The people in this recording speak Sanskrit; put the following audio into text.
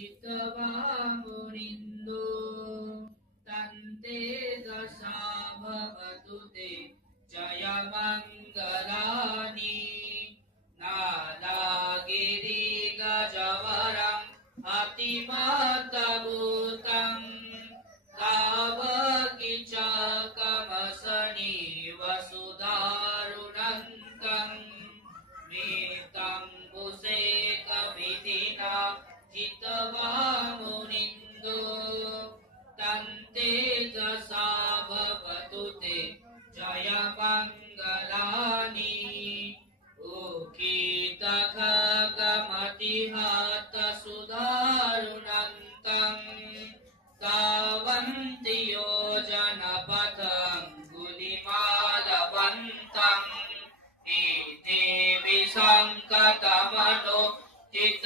चित्वा मुनिन्दो तन्ते दशा भवतु ते जयमङ्गलानि नादागिरि गजवरं अतिमतभूतं तावकीचकमसनि वसुधारुणन्तं मीतं कुशेकविधिना चित्वा मुनिन्दो तन्ते दशा भवतु ते जयमङ्गलानि उकितखगमतिहतसुधारुणन्तं तावन्ति योजनपथं गुलिमालवन्तम् इति विसङ्कतमनो चित्त